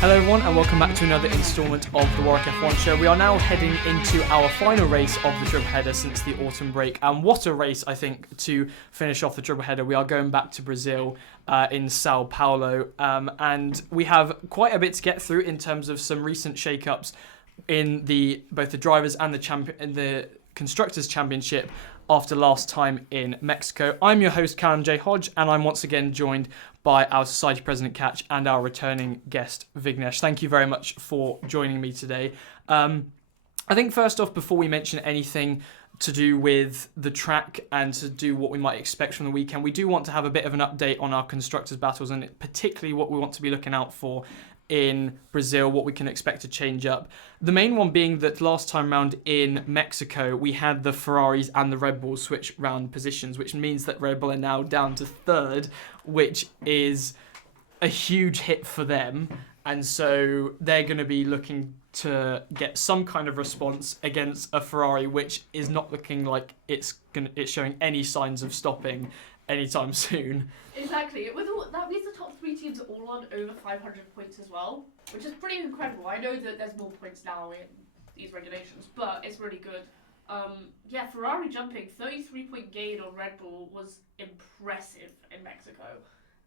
Hello everyone and welcome back to another instalment of the Warwick F1 Show. We are now heading into our final race of the triple header since the autumn break, and what a race, I think, to finish off the triple header. We are going back to Brazil in Sao Paulo, and we have quite a bit to get through in terms of some recent shake-ups in both the drivers and the constructors championship after last time in Mexico. I'm your host, Callum J. Hodge, and I'm once again joined by our Society President, Katch, and our returning guest, Vignesh. Thank you very much for joining me today. I think first off, before we mention anything to do with the track and to do what we might expect from the weekend, we do want to have a bit of an update on our constructors battles and particularly what we want to be looking out for in Brazil, what we can expect to change up. The main one being that last time round in Mexico, we had the Ferraris and the Red Bulls switch round positions, which means that Red Bull are now down to third, which is a huge hit for them. And so they're going to be looking to get some kind of response against a Ferrari, which is not looking like it's showing any signs of stopping anytime soon. Exactly. That means the top three teams are all on over 500 points as well, which is pretty incredible. I know that there's more points now in these regulations, but it's really good. Ferrari jumping 33-point gain on Red Bull was impressive in Mexico.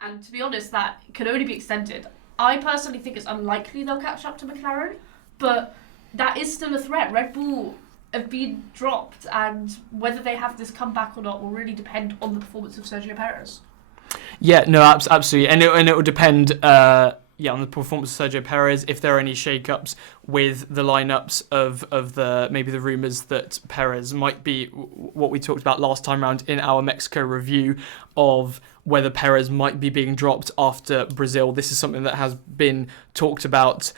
And to be honest, that can only be extended. I personally think it's unlikely they'll catch up to McLaren, but that is still a threat. Red Bull have been dropped, and whether they have this comeback or not will really depend on the performance of Sergio Perez. Yeah, no, absolutely, and it will depend on the performance of Sergio Perez, if there are any shake-ups with the lineups of the maybe the rumours that Perez might be what we talked about last time round in our Mexico review of whether Perez might be being dropped after Brazil. This is something that has been talked about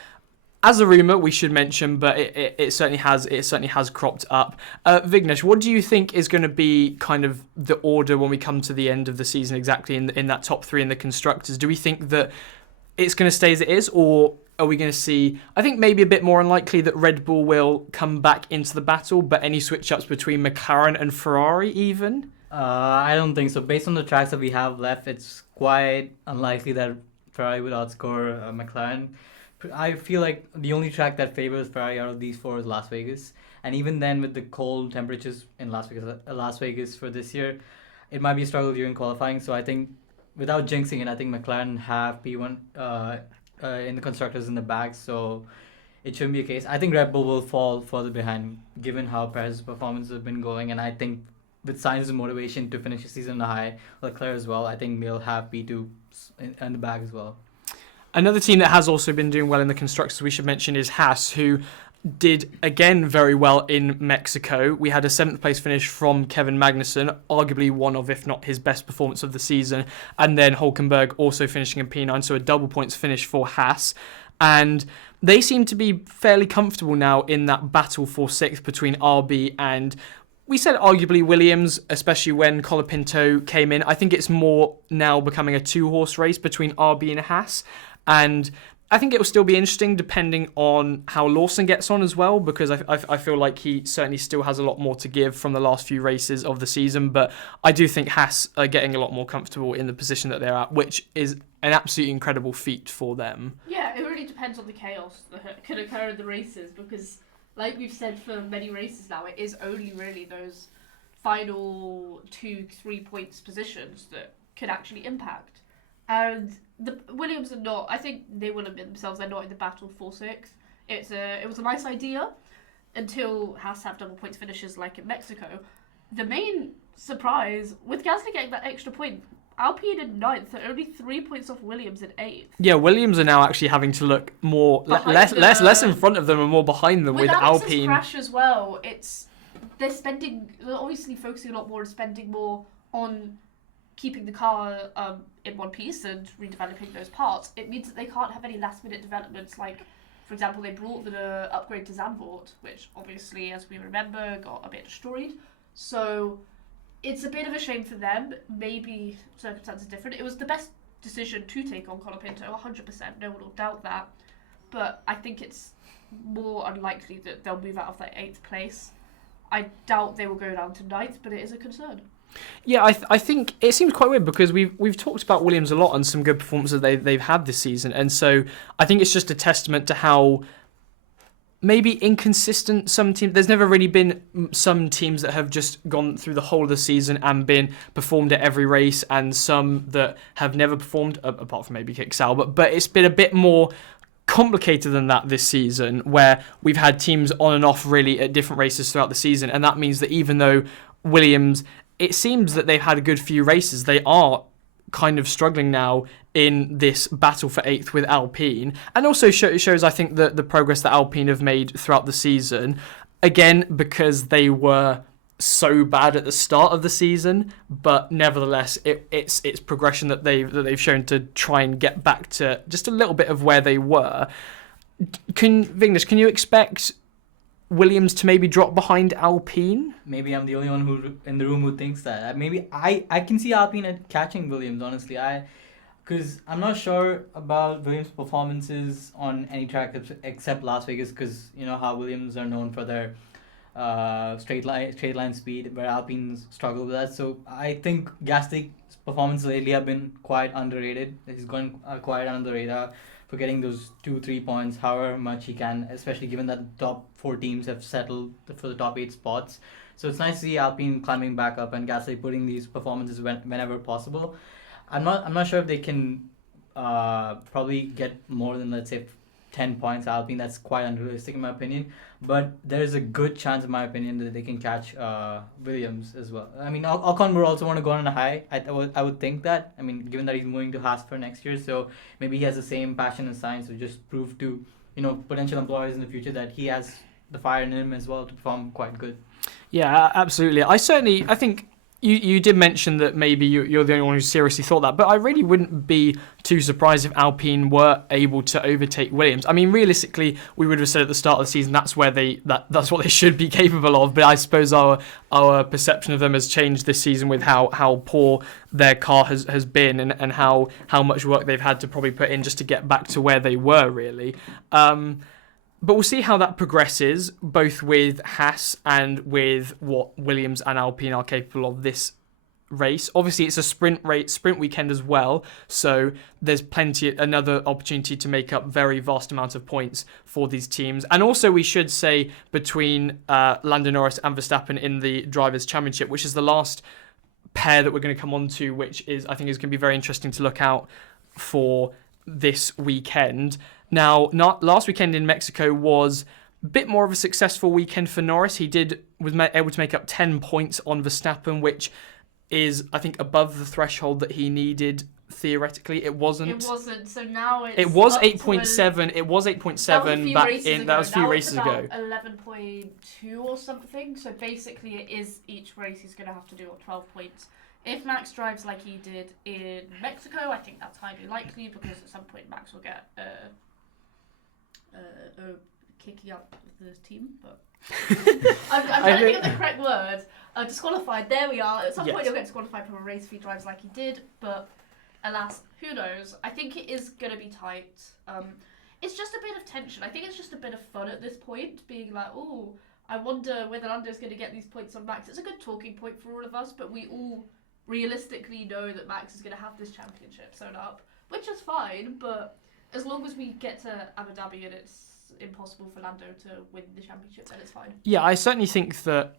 as a rumour, we should mention, but it certainly has cropped up. Vignesh, what do you think is going to be kind of the order when we come to the end of the season exactly in that top three in the constructors? Do we think that it's going to stay as it is, or are we going to see, I think maybe a bit more unlikely that Red Bull will come back into the battle, but any switch-ups between McLaren and Ferrari even? I don't think so. Based on the tracks that we have left, it's quite unlikely that Ferrari would outscore McLaren. I feel like the only track that favors Ferrari out of these four is Las Vegas. And even then, with the cold temperatures in Las Vegas for this year, it might be a struggle during qualifying. So I think, without jinxing it, I think McLaren have P1 in the constructors in the back. So it shouldn't be a case. I think Red Bull will fall further behind, given how Perez's performances have been going. And I think with signs of motivation to finish the season on a high, Leclerc as well, I think they'll have P2 in the back as well. Another team that has also been doing well in the constructors we should mention is Haas, who did again very well in Mexico. We had a 7th place finish from Kevin Magnussen, arguably one of, if not his best performance of the season. And then Hülkenberg also finishing in P9, so a double points finish for Haas. And they seem to be fairly comfortable now in that battle for 6th between RB and, we said arguably Williams, especially when Colapinto came in. I think it's more now becoming a 2-horse race between RB and Haas. And I think it will still be interesting depending on how Lawson gets on as well, because I feel like he certainly still has a lot more to give from the last few races of the season. But I do think Haas are getting a lot more comfortable in the position that they're at, which is an absolutely incredible feat for them. Yeah, it really depends on the chaos that can occur in the races, because like we've said for many races now, it is only really those final 2-3 points positions that could actually impact. And the Williams are not, I think they will admit themselves, they're not in the battle for 6th. It was a nice idea until Haas have double points finishes like in Mexico. The main surprise, with Gasly getting that extra point, Alpine in 9th are only 3 points off Williams in 8th. Yeah, Williams are now actually having to look more less in front of them and more behind them with Alpine. Crash as well, they're obviously focusing a lot more on spending more on keeping the car in one piece and redeveloping those parts. It means that they can't have any last minute developments, like, for example, they brought the upgrade to Zandvoort, which obviously, as we remember, got a bit destroyed. So it's a bit of a shame for them. Maybe circumstances are different. It was the best decision to take on Colapinto, 100%, no one will doubt that. But I think it's more unlikely that they'll move out of that 8th place. I doubt they will go down to 9th, but it is a concern. Yeah, I think it seems quite weird because we've talked about Williams a lot and some good performances they've had this season, and so I think it's just a testament to how maybe inconsistent some teams. There's never really been some teams that have just gone through the whole of the season and been performed at every race, and some that have never performed, apart from maybe Kicksal. But it's been a bit more complicated than that this season, where we've had teams on and off really at different races throughout the season, and that means that even though Williams, it seems that they've had a good few races, they are kind of struggling now in this battle for 8th with Alpine, and also shows I think the progress that Alpine have made throughout the season, again because they were so bad at the start of the season, but nevertheless it's progression that they've shown to try and get back to just a little bit of where they were. Vignesh, can you expect Williams to maybe drop behind Alpine? Maybe I'm the only one who in the room who thinks that. Maybe I can see Alpine catching Williams, honestly. Because I'm not sure about Williams' performances on any track except Las Vegas, because you know how Williams are known for their straight line speed, where Alpine's struggle with that. So I think Gasly's performances lately have been quite underrated. He's gone quite under the radar for getting those 2-3 points, however much he can, especially given that the top 4 teams have settled for the top 8 spots. So it's nice to see Alpine climbing back up and Gasly putting these performances whenever possible. I'm not sure if they can probably get more than, let's say, 10 points Alpine. That's quite unrealistic in my opinion, but there is a good chance in my opinion that they can catch Williams as well. I mean, Ocon would also want to go on a high. I would think that. I mean, given that he's moving to Haas for next year, so maybe he has the same passion and science to just prove to potential employers in the future that he has the fire in him as well to perform quite good. Yeah, absolutely. I think you did mention that maybe you're the only one who seriously thought that, but I really wouldn't be too surprised if Alpine were able to overtake Williams. I mean, realistically, we would have said at the start of the season that's what they should be capable of, but I suppose our perception of them has changed this season with how poor their car has been and how much work they've had to probably put in just to get back to where they were, really. But we'll see how that progresses, both with Haas and with what Williams and Alpine are capable of this race. Obviously, it's a sprint weekend as well, so there's another opportunity to make up very vast amounts of points for these teams. And also, we should say between Lando Norris and Verstappen in the Drivers' Championship, which is the last pair that we're going to come on to, which I think is going to be very interesting to look out for this weekend. Now, last weekend in Mexico was a bit more of a successful weekend for Norris. He was able to make up 10 points on Verstappen, which is, I think, above the threshold that he needed theoretically. It wasn't. So now it's. It was 8.7. It was 8.7 back in. That was a few races ago. 11.2 or something. So basically, it is each race he's going to have to do 12 points. If Max drives like he did in Mexico, I think that's highly likely because at some point Max will get kicking up the team. But I'm trying to think of the correct word. Disqualified. There we are. At some point he'll get disqualified from a race if he drives like he did. But alas, who knows? I think it is going to be tight. It's just a bit of tension. I think it's just a bit of fun at this point, being like, oh, I wonder whether Lando's going to get these points on Max. It's a good talking point for all of us, but we all realistically know that Max is going to have this championship sewn up, which is fine, but as long as we get to Abu Dhabi and it's impossible for Lando to win the championship, then it's fine. Yeah, I certainly think that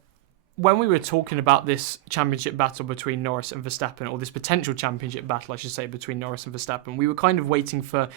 when we were talking about this championship battle between Norris and Verstappen, or this potential championship battle, I should say, between Norris and Verstappen, we were kind of waiting for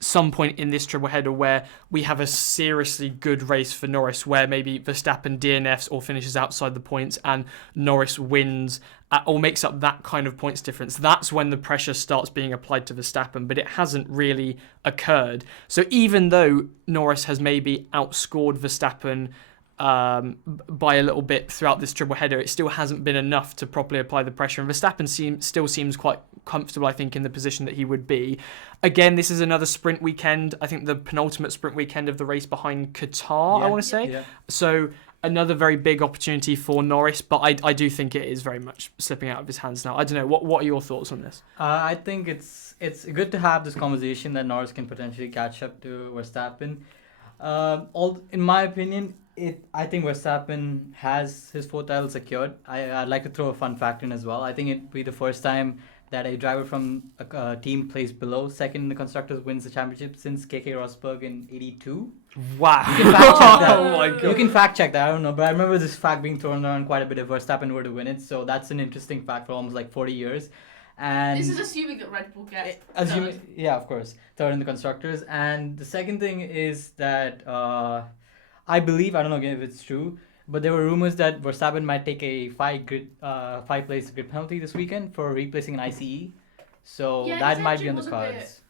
some point in this triple header where we have a seriously good race for Norris, where maybe Verstappen DNFs or finishes outside the points and Norris wins or makes up that kind of points difference. That's when the pressure starts being applied to Verstappen, but it hasn't really occurred. So even though Norris has maybe outscored Verstappen by a little bit throughout this triple header, it still hasn't been enough to properly apply the pressure, and Verstappen still seems quite comfortable, I think, in the position that he would be. Again, this is another sprint weekend. I think the penultimate sprint weekend of the race behind Qatar, I want to say. Yeah. So another very big opportunity for Norris, but I do think it is very much slipping out of his hands now. I don't know. What are your thoughts on this? I think it's good to have this conversation that Norris can potentially catch up to Verstappen. In my opinion, I think Verstappen has his fourth title secured. I'd like to throw a fun fact in as well. I think it'd be the first time that a driver from a team placed below second in the constructors wins the championship since Keke Rosberg in '82. Wow. You can fact check that. Oh my God. You can fact check that. I don't know, but I remember this fact being thrown around quite a bit if Verstappen were to win it. So that's an interesting fact for almost like 40 years. And This is assuming that Red Bull get assuming, third. yeah, of course, third in the constructors. And the second thing is that I believe, I don't know again if it's true, but there were rumors that Verstappen might take a five place grid penalty this weekend for replacing an ICE. So Yeah, that his might be engine on the was a cards.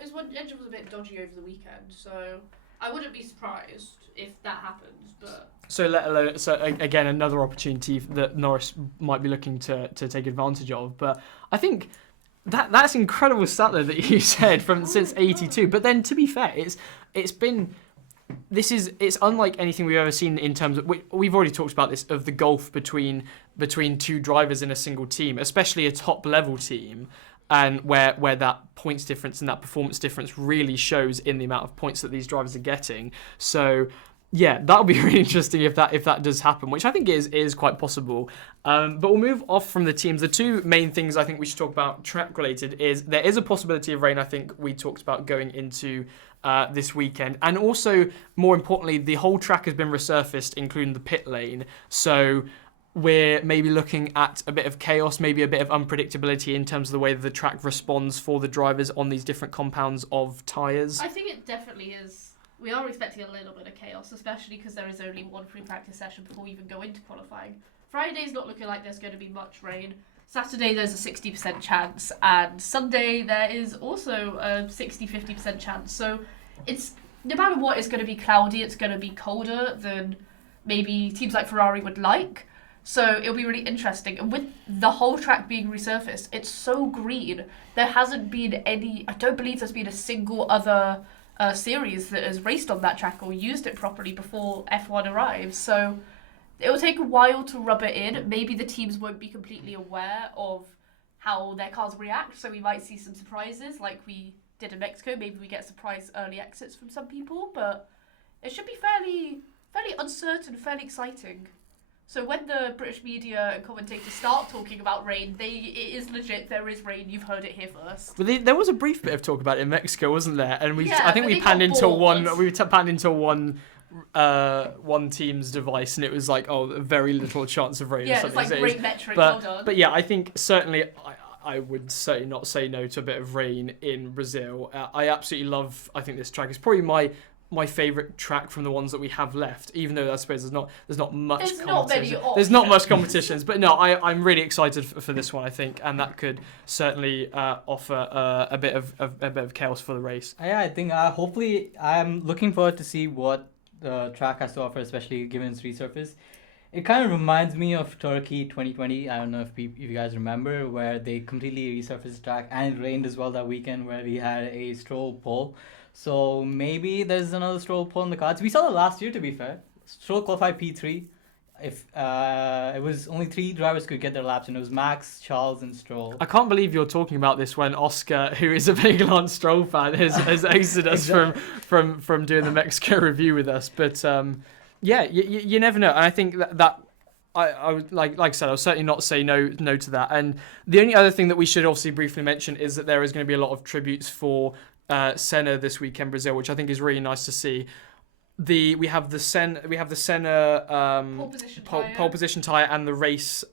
His engine was a bit dodgy over the weekend, so I wouldn't be surprised if that happens. But So again, another opportunity that Norris might be looking to take advantage of. But I think that's incredible stat there that you said from since '82. But then to be fair, it's been. It's unlike anything we've ever seen in terms of we've already talked about this of the gulf between two drivers in a single team, especially a top level team, and where that points difference and that performance difference really shows in the amount of points that these drivers are getting. So yeah, that'll be really interesting if that does happen, which I think is quite possible. But we'll move off from the teams. The two main things I think we should talk about track related is there is a possibility of rain. I think we talked about going into this weekend, and also more importantly, the whole track has been resurfaced, including the pit lane. So we're maybe looking at a bit of chaos, maybe a bit of unpredictability in terms of the way that the track responds for the drivers on these different compounds of tyres. I think it definitely is. We are expecting a little bit of chaos, especially because there is only one free practice session before we even go into qualifying. Friday's not looking like there's going to be much rain. Saturday there's a 60% chance, and Sunday there is also a 60-50% chance. So it's no matter what, it's going to be cloudy, it's going to be colder than maybe teams like Ferrari would like. So it'll be really interesting. And with the whole track being resurfaced, it's so green. There hasn't been any, I don't believe there's been a single other series that has raced on that track or used it properly before F1 arrives. So it will take a while to rub it in. Maybe the teams won't be completely aware of how their cars react, so we might see some surprises like we did in Mexico. Maybe we get surprise early exits from some people, but it should be fairly uncertain, fairly exciting. So when the British media and commentators start talking about rain, it is legit. There is rain. You've heard it here first. But there was a brief bit of talk about it in Mexico, wasn't there? And I think but we they panned got into bored. panned into one team's device, and it was like, oh, very little chance of rain. Yeah, or it's something. like great metric. But Well done. but yeah, I think certainly I would certainly not say no to a bit of rain in Brazil. I absolutely love. I think this track is probably my favourite track from the ones that we have left, even though I suppose there's not much There's not many competition. There's not much options. competitions, but no, I'm really excited for this one, I think, and that could certainly offer a bit of chaos for the race. Yeah, I think hopefully I'm looking forward to see what the track has to offer, especially given its resurface. It kind of reminds me of Turkey 2020. I don't know if you guys remember, where they completely resurfaced the track, and it rained as well that weekend, where we had a Stroll pole. So maybe there's another Stroll pole in the cards. We saw it last year, to be fair. Stroll qualified P3. If it was only 3 drivers could get their laps, and it was Max, Charles, and Stroll. I can't believe you're talking about this when Oscar, who is a big Lance Stroll fan, has exited us from doing the Mexico review with us. But yeah, you never know. And I think that I would like I said, I'll certainly not say no to that. And the only other thing that we should obviously briefly mention is that there is going to be a lot of tributes for Senna this weekend, Brazil, which I think is really nice to see. We have the Senna pole position tyre and the race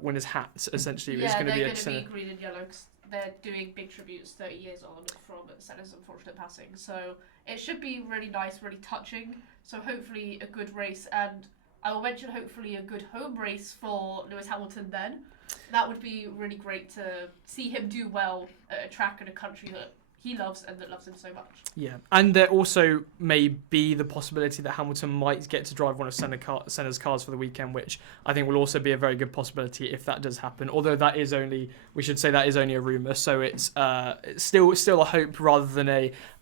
winners' hats. Essentially, Yeah, it's going to they're be going to Senna. be green and yellow 'cause they're doing big tributes 30 years on from Senna's unfortunate passing. So it should be really nice, really touching. So hopefully a good race, and I will mention hopefully a good home race for Lewis Hamilton then. That would be really great to see him do well at a track in a country that he loves and that loves him so much. Yeah, and there also may be the possibility that Hamilton might get to drive one of Senna's cars for the weekend, which I think will also be a very good possibility if that does happen. Although that is only a rumour, so it's still a hope rather than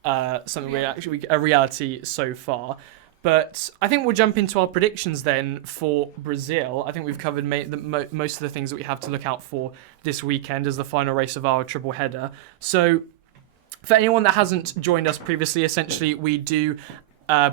a reality so far. But I think we'll jump into our predictions then for Brazil. I think we've covered most of the things that we have to look out for this weekend as the final race of our triple header. So for anyone that hasn't joined us previously, essentially we do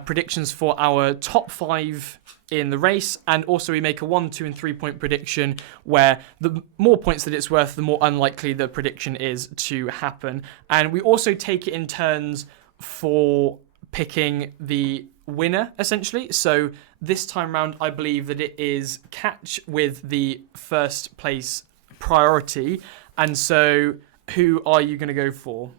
predictions for our top 5 in the race, and also we make a 1, 2, and 3 point prediction where the more points that it's worth, the more unlikely the prediction is to happen. And we also take it in turns for picking the winner, essentially. So this time round, I believe that it is Katch with the first place priority. And so who are you going to go for?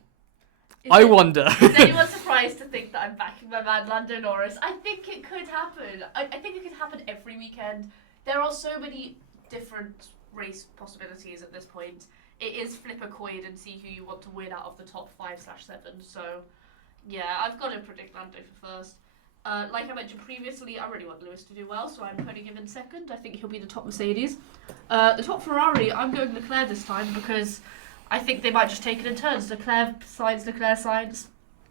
I wonder. Is anyone surprised to think that I'm backing my man Lando Norris? I think it could happen. I think it could happen every weekend. There are so many different race possibilities at this point. It is flip a coin and see who you want to win out of the top 5/7. So, yeah, I've got to predict Lando for first. Like I mentioned previously, I really want Lewis to do well, so I'm putting him in second. I think he'll be the top Mercedes. The top Ferrari, I'm going Leclerc this time because I think they might just take it in turns. Leclerc signs.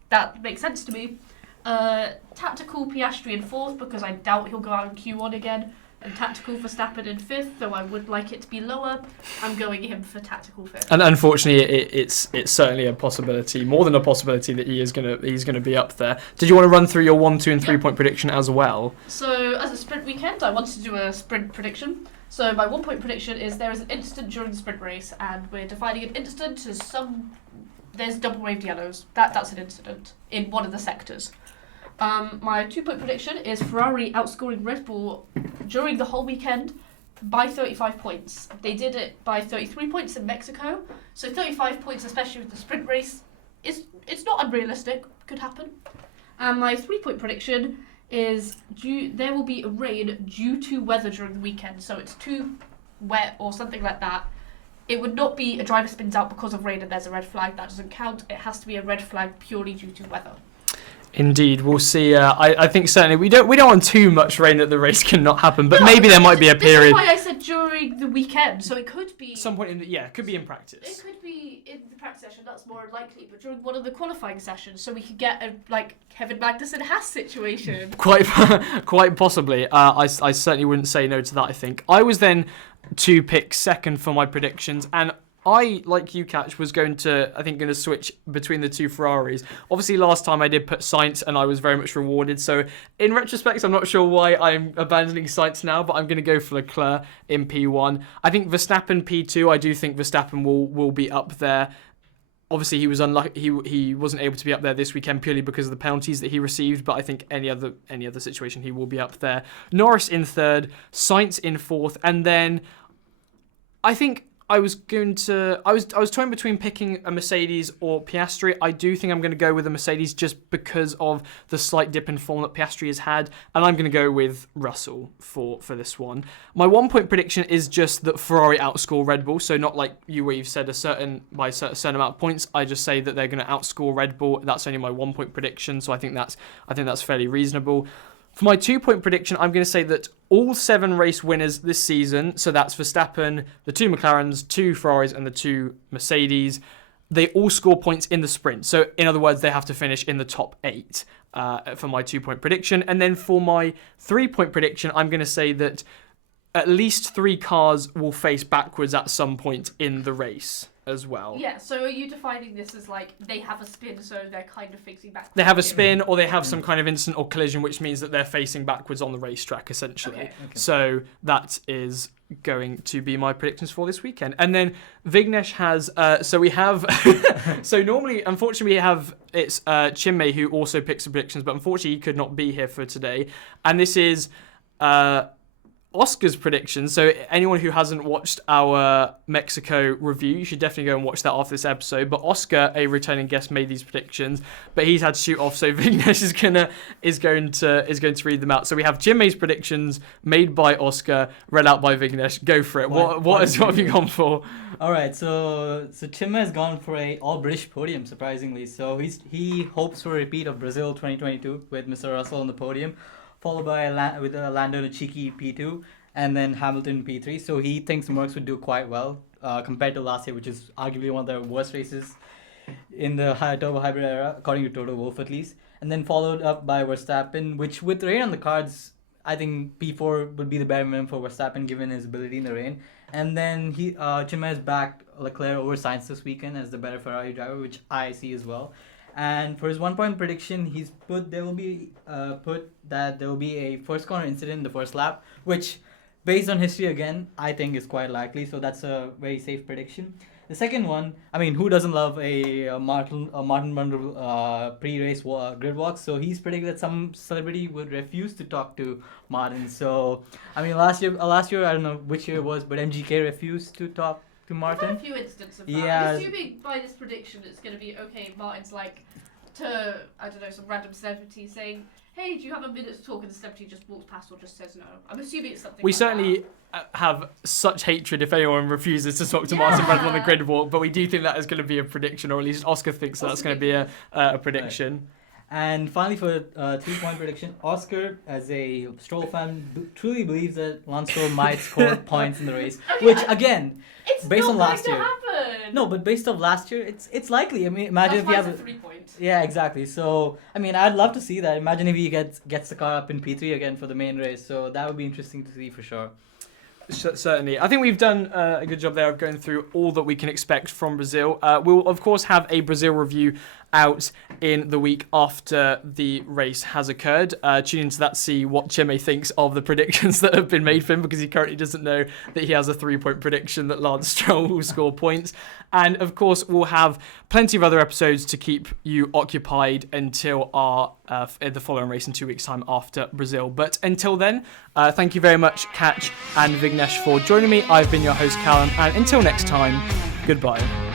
That makes sense to me. Tactical Piastri in 4th because I doubt he'll go out in Q1 again. And tactical Verstappen in 5th, though I would like it to be lower. I'm going him for tactical 5th. And unfortunately, it's certainly a possibility, more than a possibility, that he's gonna be up there. Did you want to run through your 1, 2, and 3 point prediction as well? So as a sprint weekend, I wanted to do a sprint prediction. So my 1 point prediction is there is an incident during the sprint race, and we're defining an incident as there's double waved yellows. That's an incident in one of the sectors. My 2 point prediction is Ferrari outscoring Red Bull during the whole weekend by 35 points. They did it by 33 points in Mexico, so 35 points, especially with the sprint race, it's not unrealistic. Could happen. And my 3 point prediction is there will be a rain due to weather during the weekend, so it's too wet or something like that. It would not be a driver spins out because of rain and there's a red flag. That doesn't count. It has to be a red flag purely due to weather. Indeed, we'll see. I think certainly we don't want too much rain that the race cannot happen, but maybe there might be a period. This is why I said during the weekend, so it could be some point it could be in practice. It could be in the practice session. That's more likely, but during one of the qualifying sessions, so we could get a Kevin Magnussen Haas situation. Quite possibly. I certainly wouldn't say no to that. I think I was then to pick second for my predictions, and I, like you, Katch, was going to switch between the 2 Ferraris. Obviously, last time I did put Sainz, and I was very much rewarded. So, in retrospect, I'm not sure why I'm abandoning Sainz now, but I'm going to go for Leclerc in P1. I think Verstappen P2. I do think Verstappen will be up there. Obviously, he was unlucky. He wasn't able to be up there this weekend purely because of the penalties that he received. But I think any other situation, he will be up there. Norris in 3rd, Sainz in 4th, and then I think I was toying between picking a Mercedes or Piastri. I do think I'm going to go with a Mercedes just because of the slight dip in form that Piastri has had, and I'm going to go with Russell for this one. My 1 point prediction is just that Ferrari outscore Red Bull, so not like you where you've said a certain amount of points. I just say that they're going to outscore Red Bull. That's only my 1 point prediction, so I think that's fairly reasonable. For my 2 point prediction, I'm going to say that all 7 race winners this season, so that's Verstappen, the 2 McLarens, 2 Ferraris, and the 2 Mercedes, they all score points in the sprint. So, in other words, they have to finish in the top 8 for my 2 point prediction. And then for my 3 point prediction, I'm going to say that at least 3 cars will face backwards at some point in the race as well. Yeah, so are you defining this as they have a spin, so they're kind of facing backwards? They have a spin, or they have some kind of incident or collision, which means that they're facing backwards on the racetrack, essentially. Okay. So that is going to be my predictions for this weekend. And then Vignesh has, so normally, unfortunately, it's Chinmay who also picks the predictions, but unfortunately he could not be here for today. And this is Oscar's predictions. So anyone who hasn't watched our Mexico review, you should definitely go and watch that after this episode. But Oscar, a returning guest, made these predictions, but he's had to shoot off, so Vignesh is going to read them out. So we have Chinmay's predictions made by Oscar, read out by Vignesh. Go for it. What have you gone for? All right, so Chinmay has gone for a all British podium, surprisingly. So he hopes for a repeat of Brazil 2022 with Mr. Russell on the podium, followed by Lando in a cheeky P2, and then Hamilton P3. So he thinks Merckx would do quite well compared to last year, which is arguably one of their worst races in the turbo hybrid era, according to Toto Wolff at least. And then followed up by Verstappen, which with rain on the cards, I think P4 would be the bare minimum for Verstappen given his ability in the rain. And then Chinmay has backed Leclerc over Sainz this weekend as the better Ferrari driver, which I see as well. And for his 1 point prediction, he's put there will be a first corner incident in the first lap, which, based on history again, I think is quite likely. So that's a very safe prediction. The second one, I mean, who doesn't love a Martin Brundle pre-race grid walk? So he's predicted that some celebrity would refuse to talk to Martin. So I mean, last year I don't know which year it was, but MGK refused to talk to Martin. I've had a few instances of that. Yeah. I'm assuming by this prediction it's going to be, okay, Martin's like to, I don't know, some random celebrity saying, hey, do you have a minute to talk? And the celebrity just walks past or just says no. I'm assuming it's something We like certainly have such hatred if anyone refuses to talk to Martin Brundle on the grid walk, but we do think that is going to be a prediction, or at least Oscar thinks that's going to be a prediction. Right. And finally, for 3-point prediction, Oscar, as a Stroll fan, truly believes that Lance Stroll might score points in the race, which again, It's based not on going last to year. happen. No, but based on last year, it's likely. I mean, imagine That's if why you it's have a 3-point. Yeah, exactly. So, I mean, I'd love to see that. Imagine if he gets the car up in P3 again for the main race. So that would be interesting to see for sure. Certainly. I think we've done a good job there of going through all that we can expect from Brazil. We'll, of course, have a Brazil review out in the week after the race has occurred. Tune into that to see what Chime thinks of the predictions that have been made for him, because he currently doesn't know that he has a 3-point prediction that Lance Stroll will score points. And, of course, we'll have plenty of other episodes to keep you occupied until our the following race in 2 weeks' time after Brazil. But until then, thank you very much, Katch and Vignesh, for joining me. I've been your host, Callum, and until next time, goodbye.